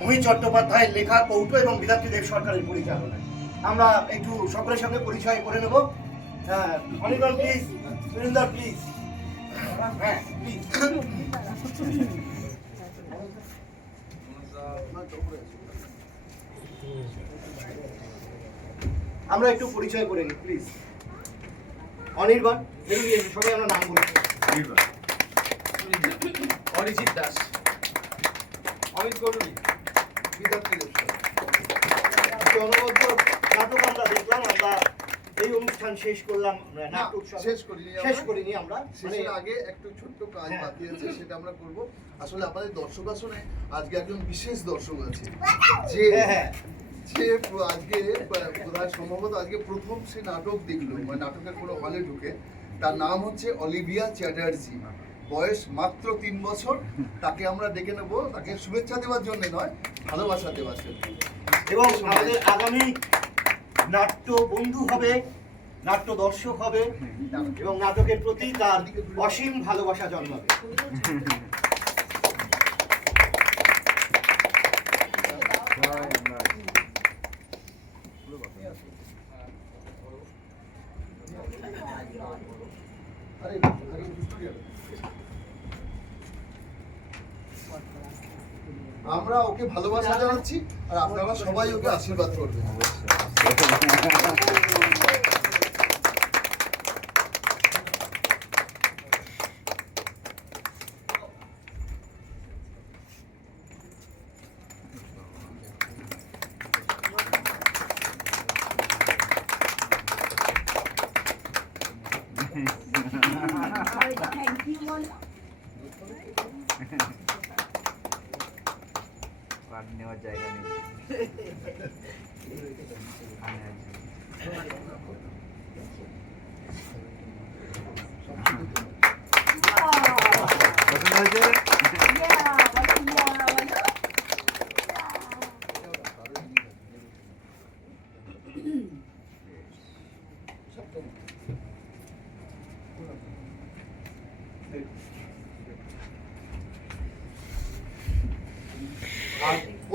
মোহিত চট্টোপাধ্যায়ের লেখা কৌটো এবং বিধাত্রী দেব সরকারের পরিচালনায় আমরা একটু সকলের সঙ্গে পরিচয় করে নেব। হ্যাঁ, অনির্বাণ প্লিজ, সুরিন্দর প্লিজ, হ্যাঁ প্লিজ। আমরা একটু পরিচয় করে নিই প্লিজ। অনির্বাণ, সবাই আমরা নাম বলি। অরিজিৎ দাস, অমিত গৌরী, বিধাত্রী দেব অনবদ্য নাটক আমরা দেখলাম। আমরা এই অনুষ্ঠান শেষ করলাম, নাটক শেষ করিনি আমরা, শেষের আগে একটু ছোট্ট কাজ বাকি আছে, সেটা আমরা করব। আসলে আপনাদের দর্শক আসনে আজকে একজন বিশেষ দর্শক আছে, যে যে আজকে বোধহয় সম্ভবত আজকে প্রথম সে নাটক দেখলো, মানে নাটকের কোনো হলে ঢুকে। তার নাম হচ্ছে অলিভিয়া চ্যাটার্জি, বয়স মাত্র 3 বছর। তাকে আমরা ডেকে নেবো, তাকে শুভেচ্ছা দেওয়ার জন্য নয়, ভালোবাসা দেওয়ার জন্য। এবং আমাদের আগামী নাট্য বন্ধু হবে, নাট্য দর্শক হবে এবং নাটকের প্রতি তার অসীম ভালোবাসা জন্মাবে। আমরা ওকে ভালোবাসা জানাচ্ছি আর আপনারা সবাই ওকে আশীর্বাদ করবেন। নেওয়ার জায়গা নেই।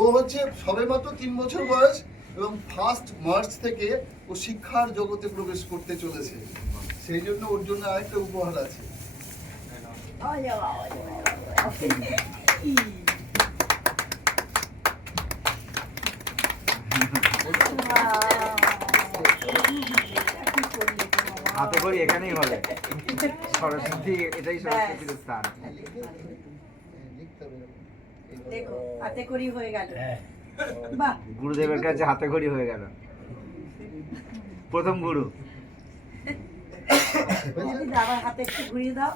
ও হচ্ছে সবেমাত্র 3 বছর বয়স এবং 1 মার্চ থেকে ও শিক্ষার জগতে প্রবেশ করতে চলেছে। সেই জন্য ওর জন্য আরেকটা উপহার আছে। হাতে করি এখানেই হলে সরস্বতী, এটাই সরস্বতীর স্থান। দেখো হাতে করি হয়ে গেল। গুরুদেবের কাছে হাতে খড়ি হয়ে গেল, প্রথম গুরু। আবার হাতে একটু ঘুরিয়ে দাও,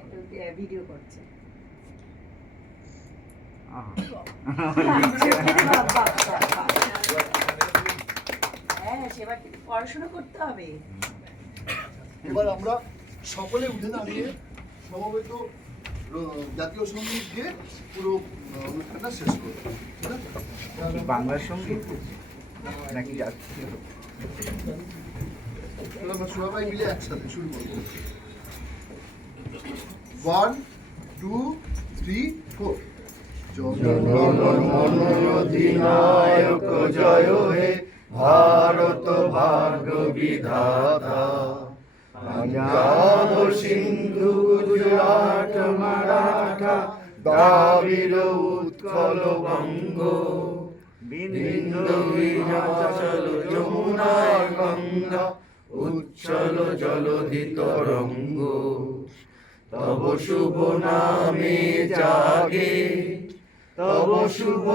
একটু ভিডিও করছে। হ্যাঁ, সেবার পড়াশোনা করতে হবে। এবার আমরা সকলে উঠে দাঁড়িয়ে সমবেত জাতীয় সঙ্গীত গিয়ে পুরো অনুষ্ঠানটা শেষ করব। বাংলার সঙ্গীত নাকি জাতীয়? আমরা সবাই মিলে একসাথে শুরু করব। 1 2 3 4। জনগণ অধিনায়ক জয় হে ভারত ভাগ্য বিধাতা, পাঞ্জাব সিন্ধু গুজরাট মারাঠা দ্রাবিড় উৎকল বঙ্গ, বিন্ধ্য হিমাচল যমুনায় গঙ্গা উচ্ছল জলধি তরঙ্গ। তব শুভ নামে জাগে, তব শুভ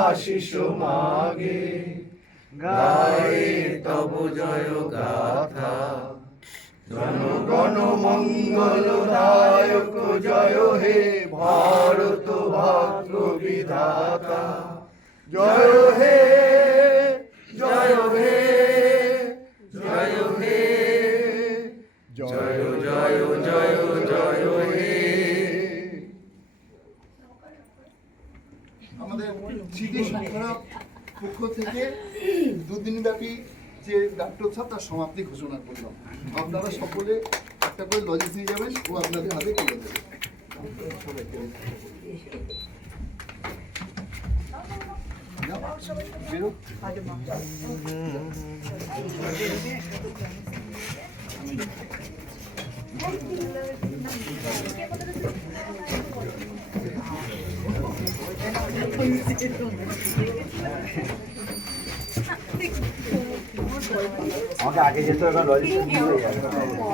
আশিস মাগে, গায়ে তব জয় গাথা। জনগণ মঙ্গলদায়ক জয় হে ভারত ভাগ্য বিধাতা, জয় হে জয় হে জয় হে জয় জয় জয় জয় হে। আমাদের স্মৃতি সংখ্যা পক্ষ থেকে 2 দিনব্যাপী যে নাট্যোৎসব তার সমাপ্তি ঘোষণা করলাম। আপনারা সকলে একটা করে লজেন্স নিয়ে যাবেন ও আপনাদের হাতে তুলে দেবে। আমাকে আগে যেতে হবে, লজিস্টিক